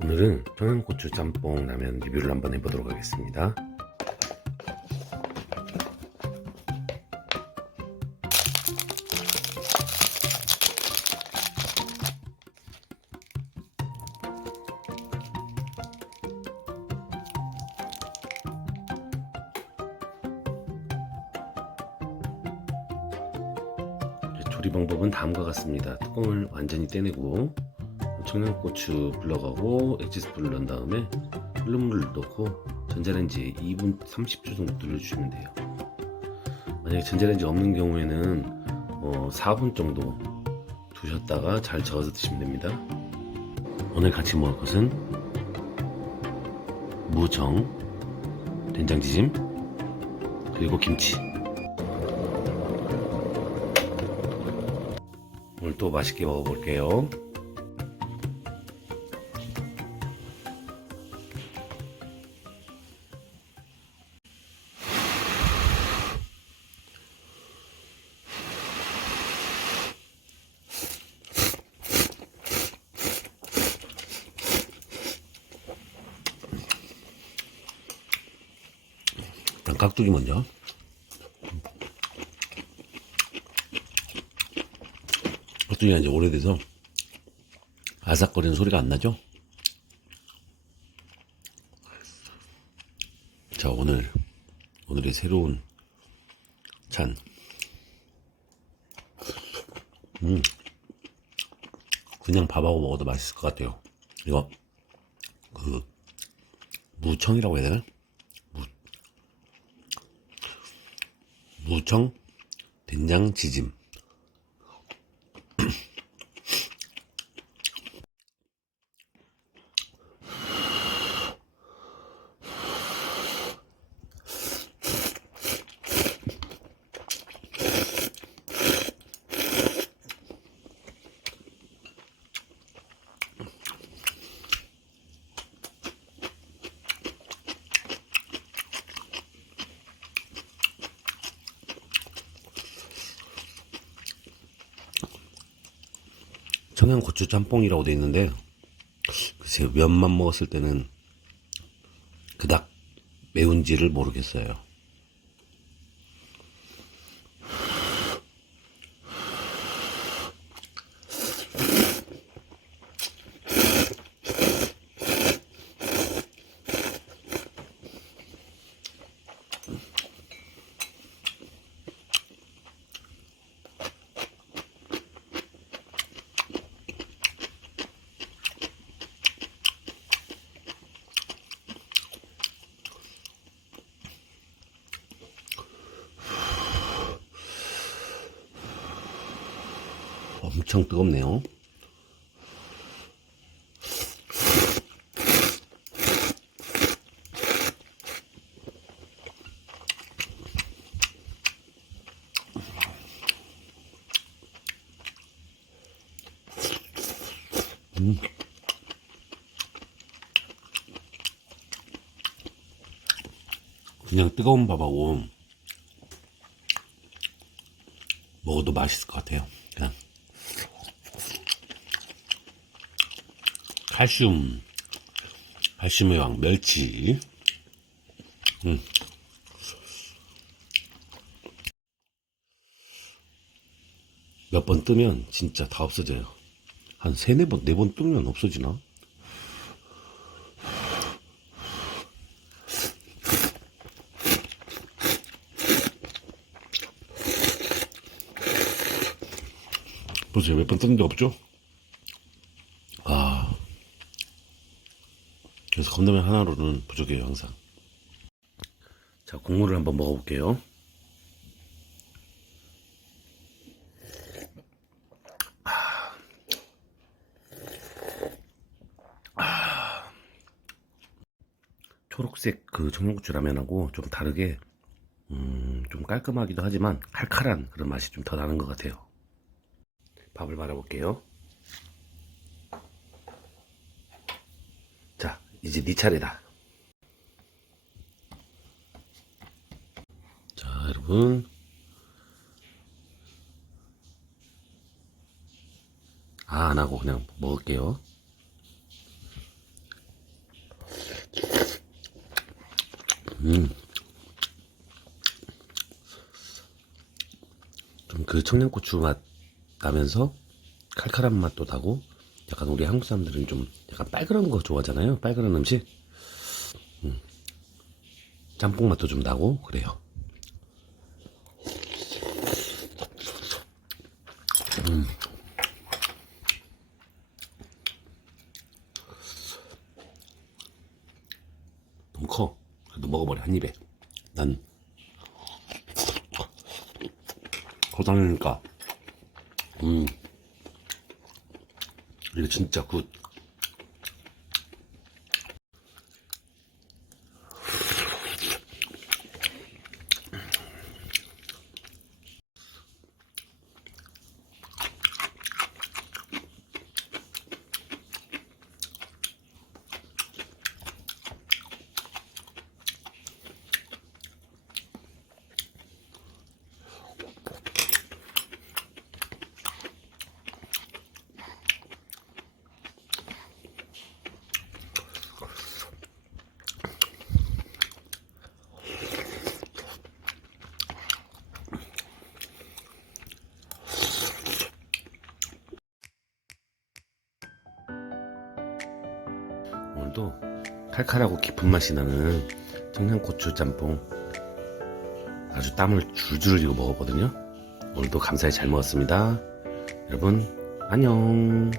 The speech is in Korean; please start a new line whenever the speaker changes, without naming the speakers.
오늘은 청양고추 짬뽕 라면 리뷰를 한번 해보도록 하겠습니다. 조리 방법은 다음과 같습니다. 뚜껑을 완전히 떼내고 청양고추 불러가고 엑지스프를 넣은 다음에 끓는 물을 넣고 전자레인지에 2분 30초 정도 돌려주시면 돼요. 만약에 전자레인지 없는 경우에는 어, 4분 정도 두셨다가 잘 저어서 드시면 됩니다. 오늘 같이 먹을 것은 무정, 된장지짐, 그리고 김치. 오늘 또 맛있게 먹어볼게요. 깍두기 먼저. 깍두기가 이제 오래돼서 아삭거리는 소리가 안 나죠? 자, 오늘, 오늘의 새로운 찬. 음. 그냥 밥하고 먹어도 맛있을 것 같아요. 이거, 그, 무청이라고 해야 되나? 무청 된장 지짐 청양고추 짬뽕이라고 돼 있는데 글쎄요 면만 먹었을 때는 그닥 매운지를 모르겠어요. 엄청 뜨겁네요. 음. 그냥 뜨거운 밥하고 먹어도 맛있을 것 같아요. 그냥 칼슘, 칼슘의 왕 멸치. 음. 몇 번 뜨면 진짜 다 없어져요. 한 세네 번, 네 번 뜨면 없어지나? 보세요. 몇번 떴는데 없죠? 그래서 컵라면 하나로는 부족해요, 항상. 자, 국물을 한번 먹어볼게요. 아. 초록색 그 청양고추 라면하고 좀 다르게 음, 좀 깔끔하기도 하지만 칼칼한 그런 맛이 좀 더 나는 것 같아요. 밥을 말아볼게요. 이제 네 차례다. 자, 여러분. 아, 안 하고 그냥 먹을게요. 음. 좀 그 청양고추 맛 나면서 칼칼한 맛도 나고 약간 우리 한국 사람들은 좀 약간 빨그런 거 좋아하잖아요. 빨그런 음식. 음. 짬뽕 맛도 좀 나고 그래요. 음. 너무 커. 그래도 먹어버려 한 입에. 난 거다니까. 음. 이게 진짜 굿. 오늘도 칼칼하고 깊은 맛이 나는 청양고추 짬뽕 아주 땀을 줄줄 흘리고 먹었거든요. 오늘도 감사히 잘 먹었습니다. 여러분 안녕.